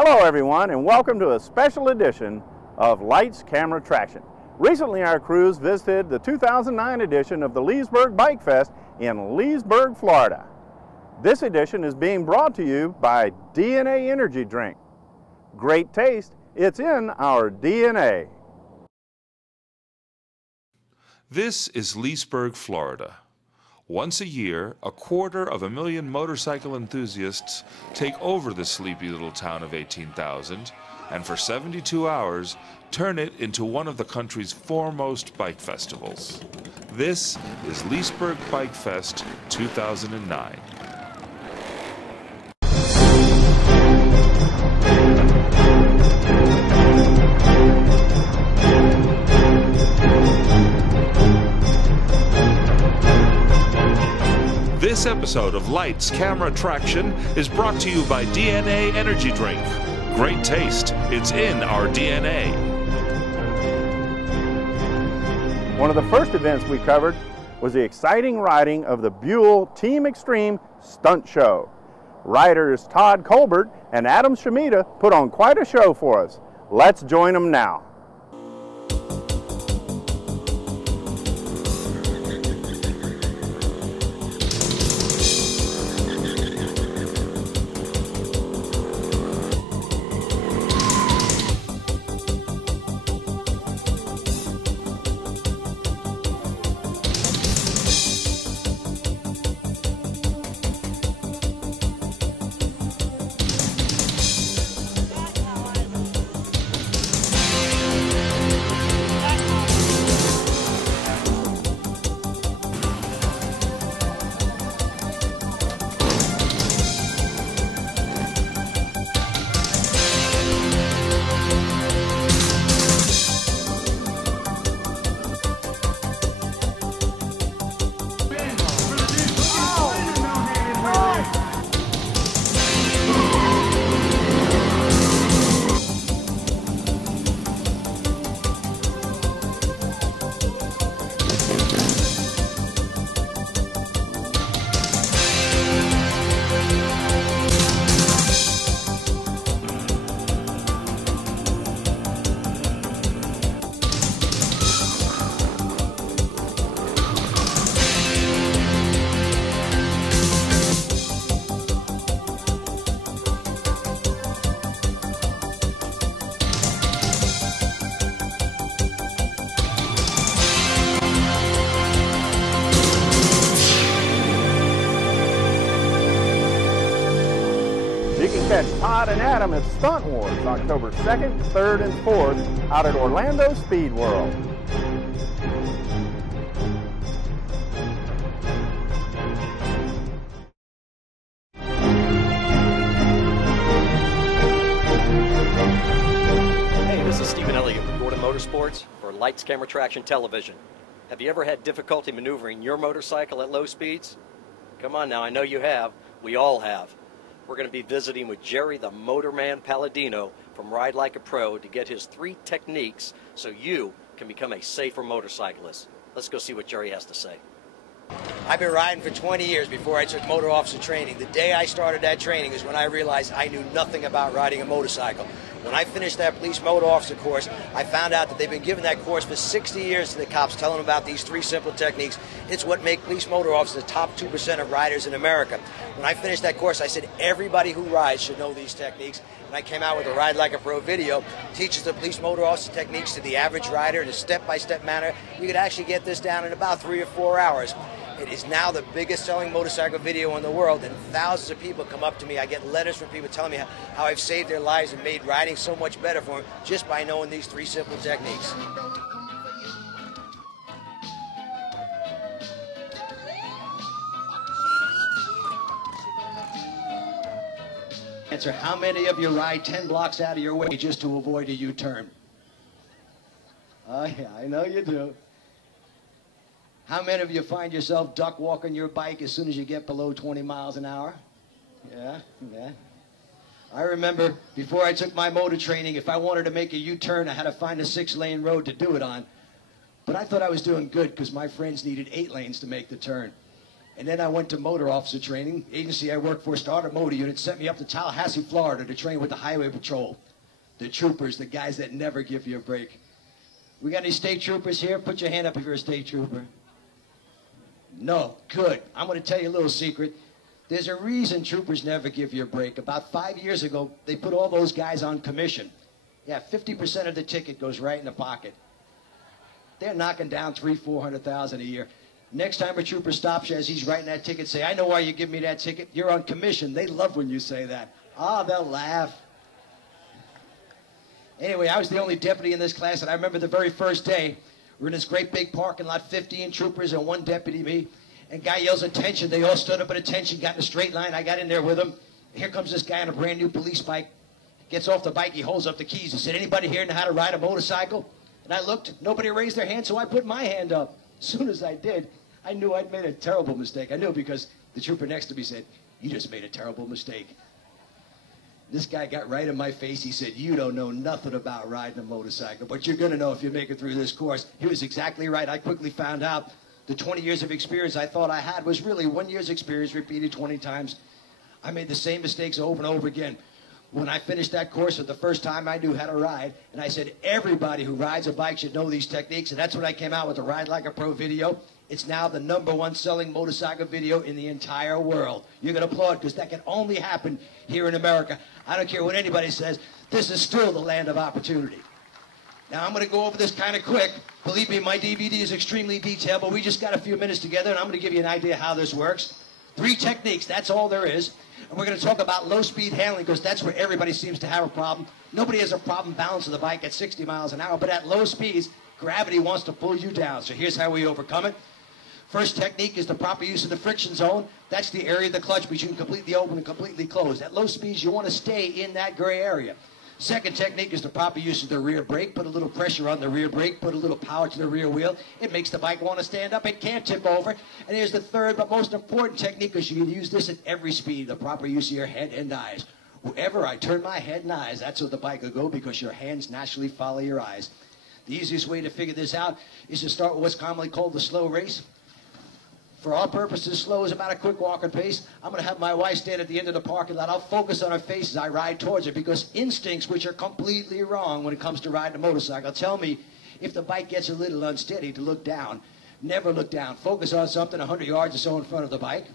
Hello everyone, and welcome to a special edition of Lights, Camera, Traction. Recently our crews visited the 2009 edition of the Leesburg BikeFest in Leesburg, Florida. This edition is being brought to you by DNA Energy Drink. Great taste, it's in our DNA. This is Leesburg, Florida. Once a year, 250,000 motorcycle enthusiasts take over the sleepy little town of 18,000 and for 72 hours turn it into one of the country's foremost bike festivals. This is Leesburg Bike Fest 2009. This episode of Lights, Camera, Traction is brought to you by DNA Energy Drink. Great taste, it's in our DNA. One of the first events we covered was the exciting riding of the Buell Team Extreme Stunt Show. Riders Todd Colbert and Adam Shimita put on quite a show for us. Let's join them now. You can catch Todd and Adam at Stunt Wars October 2nd, 3rd, and 4th out at Orlando Speed World. Hey, this is Stephen Elliott with Gordon Motorsports for Lights, Camera, Traction Television. Have you ever had difficulty maneuvering your motorcycle at low speeds? Come on now, I know you have. We all have. We're going to be visiting with Jerry the Motorman Palladino from Ride Like a Pro to get his 3 techniques so you can become a safer motorcyclist. Let's go see what Jerry has to say. I've been riding for 20 years before I took motor officer training. The day I started that training is when I realized I knew nothing about riding a motorcycle. When I finished that police motor officer course, I found out that they've been giving that course for 60 years to the cops, telling them about these 3 simple techniques. It's what make police motor officers the top 2% of riders in America. When I finished that course, I said everybody who rides should know these techniques. And I came out with a Ride Like a Pro video, teaches the police motor officer techniques to the average rider in a step-by-step manner. You could actually get this down in about 3 or 4 hours. It is now the biggest selling motorcycle video in the world, and thousands of people come up to me. I get letters from people telling me how I've saved their lives and made riding so much better for them just by knowing these 3 simple techniques. Answer, how many of you ride 10 blocks out of your way just to avoid a U-turn? Oh yeah, I know you do. How many of you find yourself duck walking your bike as soon as you get below 20 miles an hour? Yeah. I remember before I took my motor training, if I wanted to make a U-turn, I had to find a 6-lane road to do it on. But I thought I was doing good because my friends needed 8 lanes to make the turn. And then I went to motor officer training. Agency I worked for started motor unit, sent me up to Tallahassee, Florida to train with the Highway Patrol. The troopers, the guys that never give you a break. We got any state troopers here? Put your hand up if you're a state trooper. No, good. I'm going to tell you a little secret. There's a reason troopers never give you a break. About 5 years ago, they put all those guys on commission. Yeah, 50% of the ticket goes right in the pocket. They're knocking down $300,000–400,000 a year. Next time a trooper stops you as he's writing that ticket, say, I know why you give me that ticket. You're on commission. They love when you say that. Ah, they'll laugh. Anyway, I was the only deputy in this class, and I remember the very first day, we're in this great big parking lot, 15 troopers and one deputy, me. And guy yells attention. They all stood up at attention, got in a straight line. I got in there with him. Here comes this guy on a brand new police bike. Gets off the bike, he holds up the keys. He said, anybody here know how to ride a motorcycle? And I looked, nobody raised their hand, so I put my hand up. As soon as I did, I knew I'd made a terrible mistake. I knew because the trooper next to me said, you just made a terrible mistake. This guy got right in my face. He said, you don't know nothing about riding a motorcycle, but you're going to know if you make it through this course. He was exactly right. I quickly found out the 20 years of experience I thought I had was really 1 year's experience repeated 20 times. I made the same mistakes over and over again. When I finished that course for the first time, I knew how to ride. And I said, everybody who rides a bike should know these techniques. And that's when I came out with the Ride Like a Pro video. It's now the #1 selling motorcycle video in the entire world. You can applaud because that can only happen here in America. I don't care what anybody says. This is still the land of opportunity. Now, I'm going to go over this kind of quick. Believe me, my DVD is extremely detailed, but we just got a few minutes together, and I'm going to give you an idea how this works. 3 techniques, that's all there is. And we're going to talk about low-speed handling because that's where everybody seems to have a problem. Nobody has a problem balancing the bike at 60 miles an hour, but at low speeds, gravity wants to pull you down. So here's how we overcome it. First technique is the proper use of the friction zone. That's the area of the clutch between completely open and completely closed. At low speeds, you want to stay in that gray area. Second technique is the proper use of the rear brake. Put a little pressure on the rear brake. Put a little power to the rear wheel. It makes the bike want to stand up. It can't tip over. And here's the third but most important technique because you can use this at every speed. The proper use of your head and eyes. Wherever I turn my head and eyes, that's where the bike will go because your hands naturally follow your eyes. The easiest way to figure this out is to start with what's commonly called the slow race. For our purposes, slow is about a quick walking pace. I'm going to have my wife stand at the end of the parking lot. I'll focus on her face as I ride towards her because instincts, which are completely wrong when it comes to riding a motorcycle, tell me if the bike gets a little unsteady to look down. Never look down. Focus on something 100 yards or so in front of the bike.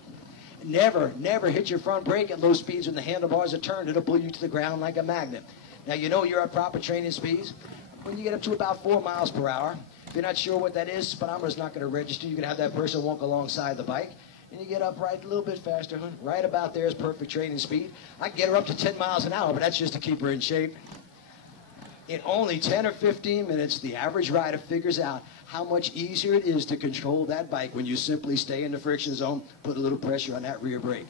Never, never hit your front brake at low speeds when the handlebars are turned. It'll pull you to the ground like a magnet. Now, you know you're at proper training speeds when you get up to about 4 miles per hour. If you're not sure what that is, speedometer's not going to register. You can have that person walk alongside the bike, and you get up right a little bit faster. Right about there is perfect training speed. I can get her up to 10 miles an hour, but that's just to keep her in shape. In only 10 or 15 minutes, the average rider figures out how much easier it is to control that bike when you simply stay in the friction zone, put a little pressure on that rear brake.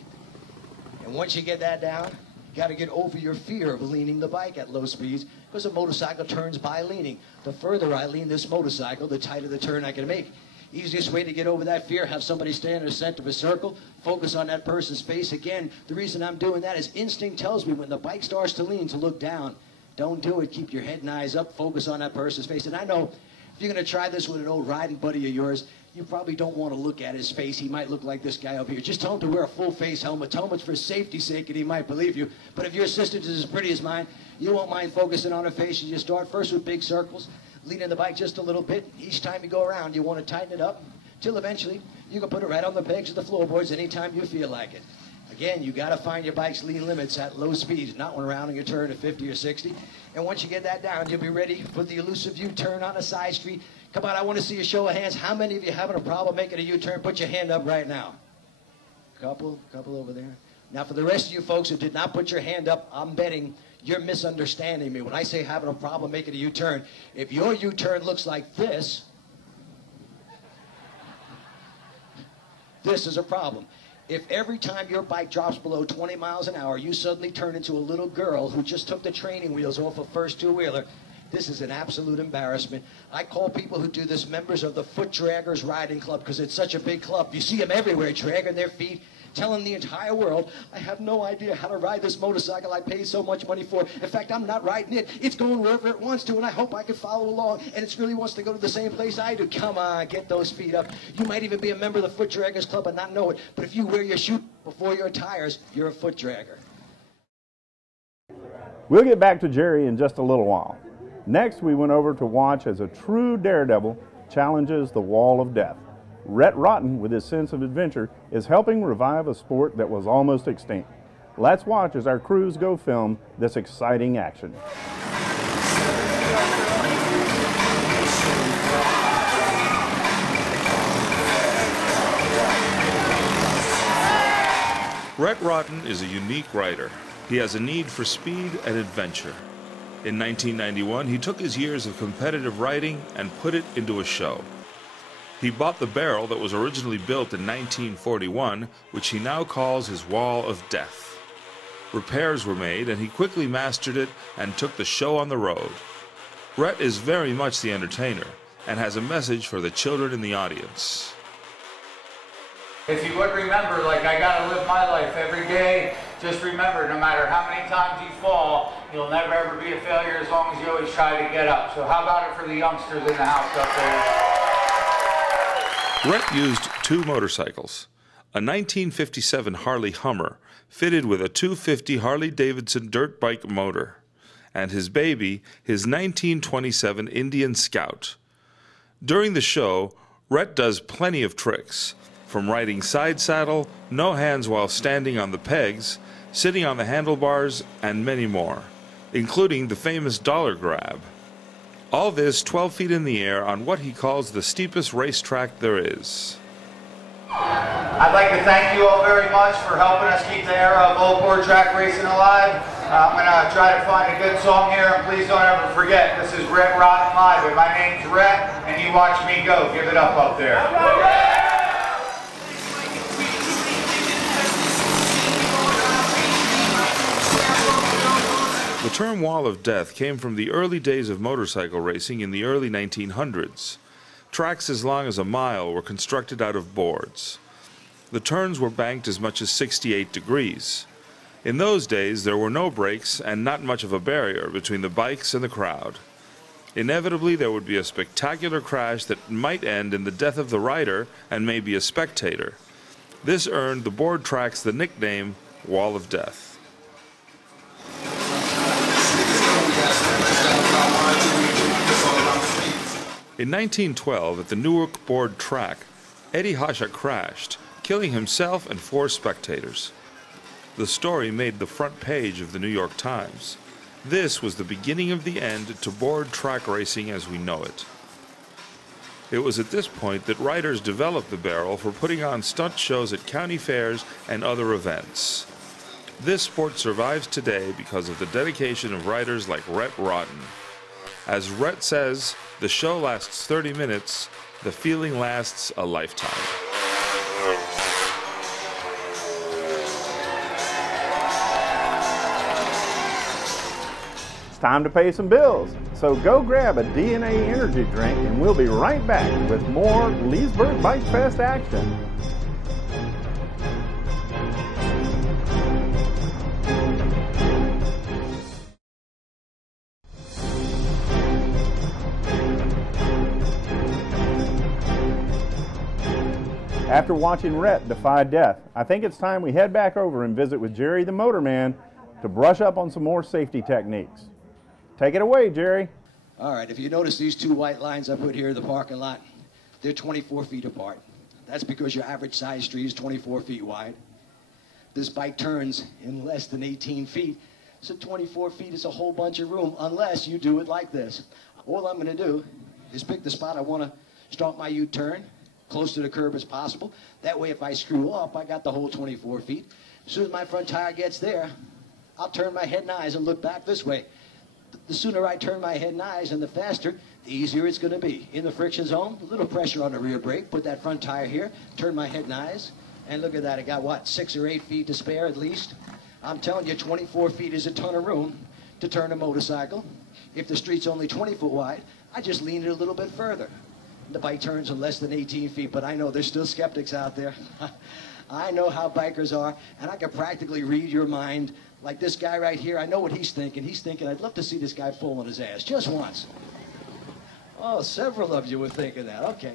And once you get that down, you got to get over your fear of leaning the bike at low speeds because a motorcycle turns by leaning. The further I lean this motorcycle, the tighter the turn I can make. Easiest way to get over that fear, have somebody stand in the center of a circle, focus on that person's face. Again, the reason I'm doing that is instinct tells me when the bike starts to lean to look down. Don't do it. Keep your head and eyes up. Focus on that person's face. And I know if you're going to try this with an old riding buddy of yours, you probably don't want to look at his face. He might look like this guy up here. Just tell him to wear a full face helmet. Tell him it's for safety's sake and he might believe you. But if your assistant is as pretty as mine, you won't mind focusing on her face. You just start first with big circles, leaning the bike just a little bit. Each time you go around, you want to tighten it up till eventually you can put it right on the pegs of the floorboards anytime you feel like it. Again, you got to find your bike's lean limits at low speeds, not when rounding a turn at 50 or 60. And once you get that down, you'll be ready for the elusive U-turn on a side street. Come on, I want to see a show of hands. How many of you having a problem making a U-turn? Put your hand up right now. Couple over there. Now, for the rest of you folks who did not put your hand up, I'm betting you're misunderstanding me. When I say having a problem making a U-turn, if your U-turn looks like this, this is a problem. If every time your bike drops below 20 miles an hour, you suddenly turn into a little girl who just took the training wheels off a first two-wheeler, This is an absolute embarrassment. I call people who do this members of the Foot Draggers Riding Club because it's such a big club. You see them everywhere dragging their feet, telling the entire world, I have no idea how to ride this motorcycle I paid so much money for. In fact, I'm not riding it. It's going wherever it wants to, and I hope I can follow along, and it really wants to go to the same place I do. Come on, get those feet up. You might even be a member of the Foot Draggers Club and not know it, but if you wear your shoe before your tires, you're a foot dragger. We'll get back to Jerry in just a little while. Next, we went over to watch as a true daredevil challenges the wall of death. Rhett Rotten, with his sense of adventure, is helping revive a sport that was almost extinct. Let's watch as our crews go film this exciting action. Rhett Rotten is a unique rider. He has a need for speed and adventure. In 1991, he took his years of competitive riding and put it into a show. He bought the barrel that was originally built in 1941, which he now calls his Wall of Death. Repairs were made, and he quickly mastered it and took the show on the road. Rhett is very much the entertainer and has a message for the children in the audience. If you would remember, like, I gotta live my life every day, just remember, no matter how many times you fall, you'll never ever be a failure as long as you always try to get up. So how about it for the youngsters in the house up there? Rhett used two motorcycles, a 1957 Harley Hummer fitted with a 250 Harley-Davidson dirt bike motor, and his baby, his 1927 Indian Scout. During the show, Rhett does plenty of tricks, from riding side saddle, no hands while standing on the pegs, sitting on the handlebars, and many more, including the famous dollar grab. All this 12 feet in the air on what he calls the steepest racetrack there is. I'd like to thank you all very much for helping us keep the era of old board track racing alive. I'm going to try to find a good song here, and please don't ever forget, this is Rhett Rotten Live, and my name's Rhett, and you watch me go. Give it up there. The term Wall of Death came from the early days of motorcycle racing in the early 1900s. Tracks as long as a mile were constructed out of boards. The turns were banked as much as 68 degrees. In those days, there were no brakes and not much of a barrier between the bikes and the crowd. Inevitably, there would be a spectacular crash that might end in the death of the rider and maybe a spectator. This earned the board tracks the nickname Wall of Death. In 1912, at the Newark Board Track, Eddie Hasha crashed, killing himself and 4 spectators. The story made the front page of the New York Times. This was the beginning of the end to board track racing as we know it. It was at this point that riders developed the barrel for putting on stunt shows at county fairs and other events. This sport survives today because of the dedication of riders like Rhett Rotten. As Rhett says, the show lasts 30 minutes, the feeling lasts a lifetime. It's time to pay some bills, so go grab a DNA energy drink and we'll be right back with more Leesburg BikeFest action. After watching Rhett defy death, I think it's time we head back over and visit with Jerry the Motorman to brush up on some more safety techniques. Take it away, Jerry. All right, if you notice these 2 white lines I put here in the parking lot, they're 24 feet apart. That's because your average size street is 24 feet wide. This bike turns in less than 18 feet, so 24 feet is a whole bunch of room unless you do it like this. All I'm going to do is pick the spot I want to start my U-turn, close to the curb as possible. That way, if I screw up, I got the whole 24 feet. As soon as my front tire gets there, I'll turn my head and eyes and look back this way. The sooner I turn my head and eyes and the faster, the easier it's going to be. In the friction zone, a little pressure on the rear brake, put that front tire here, turn my head and eyes, and look at that. I got, what, 6 or 8 feet to spare at least? I'm telling you, 24 feet is a ton of room to turn a motorcycle. If the street's only 20 foot wide, I just lean it a little bit further. The bike turns in less than 18 feet, but I know there's still skeptics out there. I know how bikers are, and I can practically read your mind. Like this guy right here, I know what he's thinking. He's thinking, I'd love to see this guy fall on his ass, just once. Oh, several of you were thinking that, okay.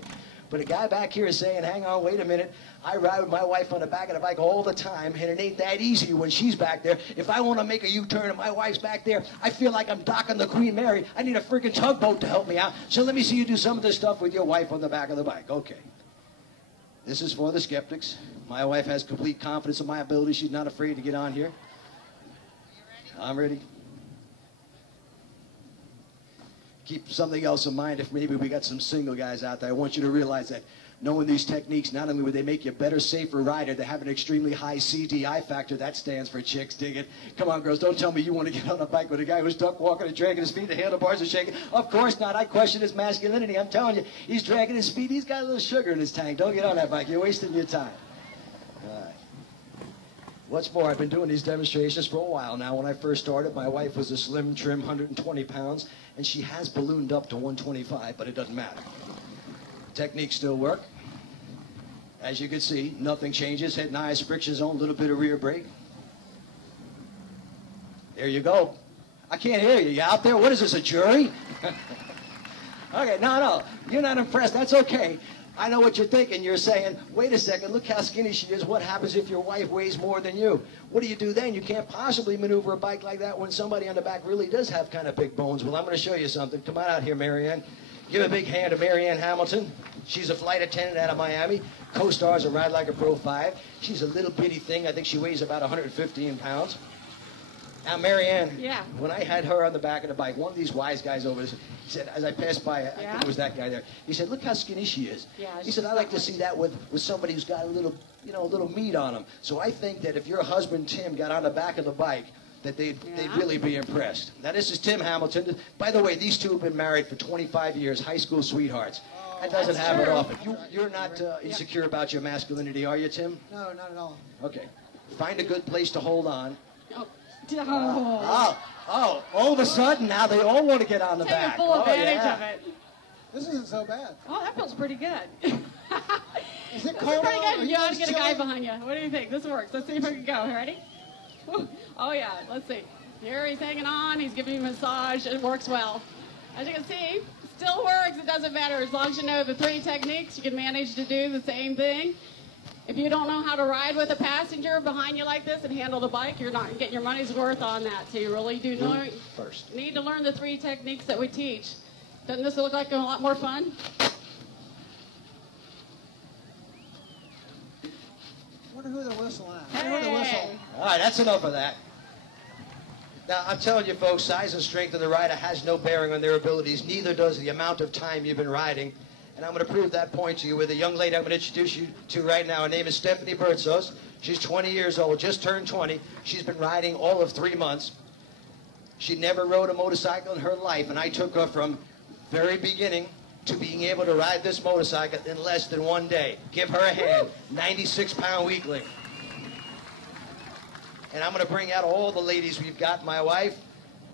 But a guy back here is saying, hang on, wait a minute. I ride with my wife on the back of the bike all the time, and it ain't that easy when she's back there. If I want to make a U-turn and my wife's back there, I feel like I'm docking the Queen Mary. I need a freaking tugboat to help me out. So let me see you do some of this stuff with your wife on the back of the bike. Okay. This is for the skeptics. My wife has complete confidence in my ability. She's not afraid to get on here. I'm ready. Keep something else in mind if maybe we got some single guys out there. I want you to realize that knowing these techniques, not only would they make you a better, safer rider, they have an extremely high CDI factor. That stands for chicks, dig it. Come on, girls, don't tell me you want to get on a bike with a guy who's duck walking and dragging his feet, the handlebars are shaking. Of course not. I question his masculinity. I'm telling you, he's dragging his feet. He's got a little sugar in his tank. Don't get on that bike. You're wasting your time. All right. What's more, I've been doing these demonstrations for a while now. When I first started, my wife was a slim, trim, 120 pounds, and she has ballooned up to 125, but it doesn't matter. Techniques still work. As you can see, nothing changes. Head and eyes, friction zone, a little bit of rear brake. There you go. I can't hear you. You out there? What is this, a jury? Okay, no, you're not impressed. That's okay. I know what you're thinking. You're saying, wait a second, look how skinny she is. What happens if your wife weighs more than you? What do you do then? You can't possibly maneuver a bike like that when somebody on the back really does have kind of big bones. Well, I'm going to show you something. Come on out here, Marianne. Give a big hand to Marianne Hamilton. She's a flight attendant out of Miami. Co-stars a Ride Like a Pro 5. She's a little bitty thing. I think she weighs about 115 pounds. Now, Marianne, yeah. When I had her on the back of the bike, one of these wise guys over there, he said, as I passed by, I think it was that guy there, he said, look how skinny she is. Yeah, he said, I like to see that with somebody who's got a little, a little meat on him. So I think that if your husband, Tim, got on the back of the bike, that they'd really be impressed. Now, this is Tim Hamilton. By the way, these two have been married for 25 years, high school sweethearts. That doesn't happen often. You're not insecure about your masculinity, are you, Tim? No, not at all. Okay. Find a good place to hold on. Oh, all of a sudden, now they all want to get on the back. Taking full advantage of it. This isn't so bad. Oh, that feels pretty good. Is it This cold? is pretty Are good. you You ought to guys get a guy chilling? behind you. What do you think? This works. Let's see if we can go. Ready? Oh, yeah. Let's see. Here he's hanging on. He's giving you a massage. It works well. As you can see, still works. It doesn't matter. As long as you know the 3 techniques, you can manage to do the same thing. If you don't know how to ride with a passenger behind you like this and handle the bike, you're not getting your money's worth on that. So you really do need to learn the 3 techniques that we teach. Doesn't this look like a lot more fun? Wonder who they're whistling at. Hey. I heard the whistle. All right, that's enough of that. Now, I'm telling you, folks, size and strength of the rider has no bearing on their abilities. Neither does the amount of time you've been riding. And I'm going to prove that point to you with a young lady I'm going to introduce you to right now. Her name is Stephanie Bertzos. She's 20 years old, just turned 20. She's been riding all of 3 months. She never rode a motorcycle in her life, and I took her from very beginning to being able to ride this motorcycle in less than 1 day. Give her a hand. 96-pound weakling. And I'm going to bring out all the ladies we've got. My wife,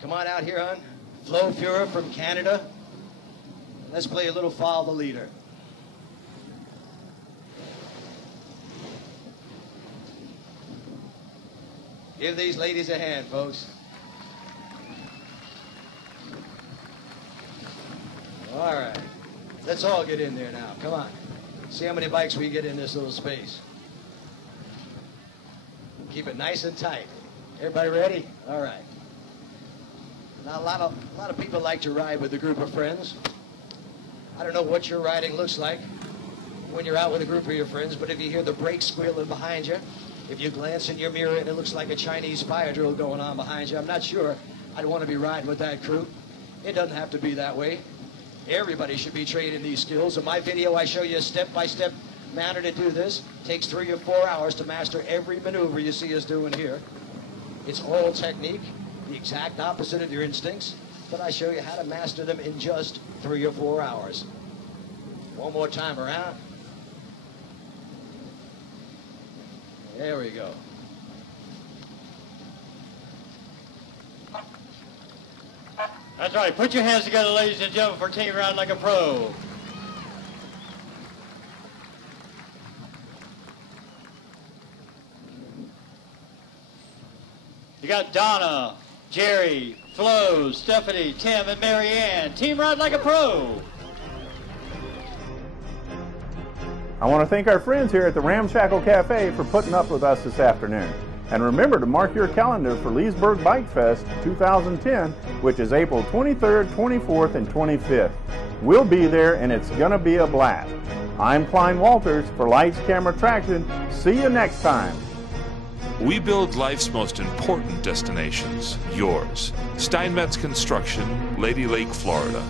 come on out here, hon. Flo Fura from Canada. Let's play a little Follow the Leader. Give these ladies a hand, folks. All right. Let's all get in there now. Come on. See how many bikes we get in this little space. Keep it nice and tight. Everybody ready? All right. Now, a lot of people like to ride with a group of friends. I don't know what your riding looks like when you're out with a group of your friends, but if you hear the brakes squealing behind you, if you glance in your mirror and it looks like a Chinese fire drill going on behind you, I'm not sure I'd want to be riding with that crew. It doesn't have to be that way. Everybody should be trained in these skills. In my video, I show you a step-by-step manner to do this. It takes 3 or 4 hours to master every maneuver you see us doing here. It's all technique, the exact opposite of your instincts, but I show you how to master them in just 3 or 4 hours. One more time around. There we go. That's right. Put your hands together, ladies and gentlemen, for Team Ride Like a Pro. You got Donna, Jerry, Flo, Stephanie, Tim, and Mary Ann. Team Ride Like a Pro. I want to thank our friends here at the Ramshackle Cafe for putting up with us this afternoon. And remember to mark your calendar for Leesburg BikeFest 2010, which is April 23rd, 24th, and 25th. We'll be there, and it's going to be a blast. I'm Klein Walters for Lights, Camera, Traction. See you next time. We build life's most important destinations, yours. Steinmetz Construction, Lady Lake, Florida.